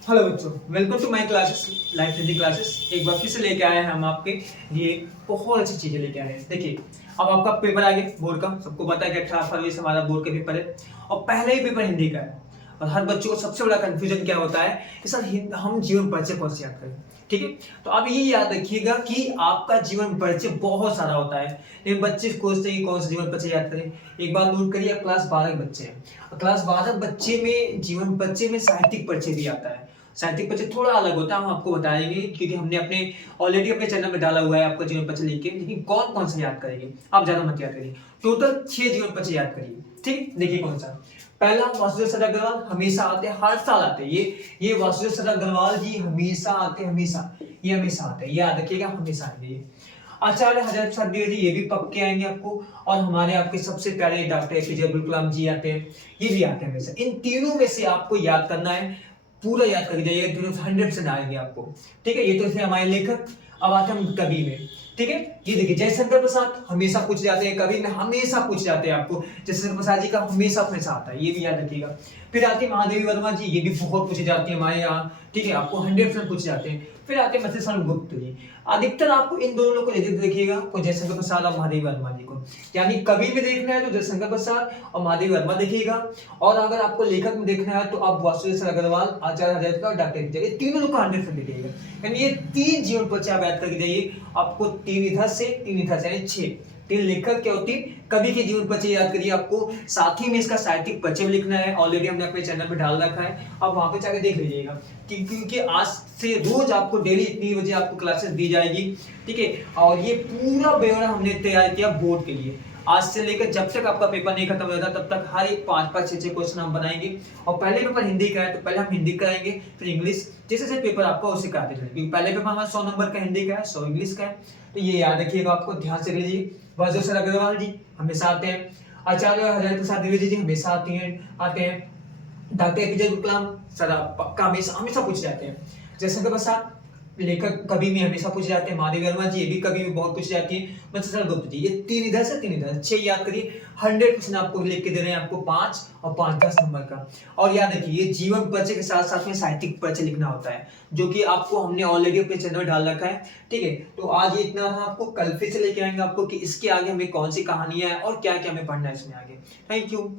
Hello बच्चों, welcome to my classes life Hindi classes. एक बार फिर से लेके आए हैं हम आपके लिए बहुत अच्छी चीजें लेके आए हैं। देखिए, अब आपका पेपर आ गया बोर्ड का। सबको पता है कि 18 फरवरी से हमारा बोर्ड का पेपर है और पहला ही पेपर हिंदी का है। और हर बच्चों को सबसे बड़ा कंफ्यूजन क्या होता है कि सर हम जीवन परिचय कौन से याद करें। ठीक है, तो आप ये याद रखिएगा कि आपका जीवन परिचय बहुत सारा होता है, लेकिन बच्चे सोचते हैं कि कौन सा जीवन परिचय याद करें। एक बात नोट करिए, क्लास 12 के बच्चे हैं। क्लास 12 बच्चे में जीवन परिचय में साहित्यिक परिचय भी आता है। साहित्यिक परिचय थोड़ा अलग होता है, हम आपको बताएंगे क्योंकि हमने ऑलरेडी अपने चैनल में डाला हुआ है आपका जीवन परिचय लेके। लेकिन कौन कौन सा याद करेंगे, आप ज्यादा मत याद करिए, टोटल 6 जीवन परिचय याद करिए। ठीक, देखिए कौन सा। पहला, वासुदेव सर अग्रवाल हमेशा आते हैं, हर साल आते हैं। ये वासुदेव सर अग्रवाल जी हमेशा आते हैं, हमेशा, ये हमेशा आते हैं, याद रखिएगा, हमेशा आएंगे ये। आचार्य हजारे प्रसाद द्विवेदी ये भी पक्के आएंगे आपको। और हमारे आपके सबसे प्यारे डॉक्टर एपीजे अब्दुल कलाम जी आते हैं, ये भी आते हैं हमेशा। इन तीनों में से आपको याद करना है, पूरा याद करके जाइए, तीनों 100% आएंगे आपको। ठीक है, ये तो थे हमारे लेखक। अब आते हैं हम कवि में। ठीक है, ये देखिए, जयशंकर प्रसाद हमेशा पूछ जाते हैं, कवि में हमेशा पूछ जाते हैं आपको। जयशंकर प्रसाद जी का हमेशा हमेशा आता है, ये भी याद रखिएगा। फिर आती है महादेवी वर्मा जी, ये भी बहुत पूछी जाती है हमारे यहाँ। ठीक है, आपको 100% पूछ जाते हैं। फिर आते हैं मत्स्येंद्र गुप्त जी। अधिकतर आपको इन दोनों लोग को देखिएगा, को जयशंकर प्रसाद और महादेवी वर्मा जी को। यानी कवि में देखना है तो जयशंकर प्रसाद और महादेवी वर्मा देखिएगा। और अगर आपको लेखक में देखना है तो आप वासुदेव सर अग्रवाल, आचार्य हजारे और डॉक्टर एपीजे, ये तीनों लोग का 100% देखिएगा। यानी ये 3 जीवन परिचय आप याद करके जाइए। आपको 3 इधर से 3 इधर से, यानी 6, 3 लेखक के और 3 कवि के जीवन परिचय याद करिए आपको। साथ ही में इसका साहित्यिक परिचय लिखना है, ऑलरेडी हमने अपने चैनल पे डाल रखा है, आप वहां पे जाकर देख लीजिएगा। क्योंकि आज से रोज आपको डेली इतनी बजे आपको क्लासेस दी जाएगी। ठीक है, और ये पूरा ब्यौरा हमने तैयार किया बोर्ड के लिए। आज से लेकर जब तक आपका पेपर नहीं खत्म हो जाता तब तक हर एक 5-5, 6-6 क्वेश्चन हम बनाएंगे। और पहले पेपर हिंदी का है तो पहले हम हिंदी कराएंगे, फिर इंग्लिश, जैसे जैसे पेपर आपका उसे कराते जाएंगे। क्योंकि पहले पेपर हमारा 100 नंबर का हिंदी का है, 100 इंग्लिश का है। तो ये याद रखिएगा, आपको ध्यान से लीजिए। वासुदेव सर अग्रवाल जी हमेशा आते हैं, आचार्य हजारे प्रसाद द्विवेदी जी हमेशा आते हैं। Doctor APJ Abdul Kalam sir पक्का हमेशा हमेशा पूछ जाते हैं। जयशंकर प्रसाद लेखक कवि में हमेशा पूछे जाते हैं। महादेवी वर्मा जी ये भी कवि में बहुत पूछी जाती है। मत्स्येंद्र गुप्त जी, ये 3 इधर से 3 इधर, 6 याद करिए। 100% आपको लिख के दे रहे हैं, आपको 5 और 5 10 नंबर का। और याद रखिए, ये जीवन परिचय के साथ साथ में साहित्यिक परिचय लिखना होता है, जो कि आपको हमने ऑलरेडी अपने चैनल में डाल रखा है। ठीक है, तो आज ये इतना था। आपको कल फिर से लेके आएंगे आपको कि इसके आगे हमें कौन सी कहानियां है और क्या क्या हमें पढ़ना है इसमें आगे। Thank you.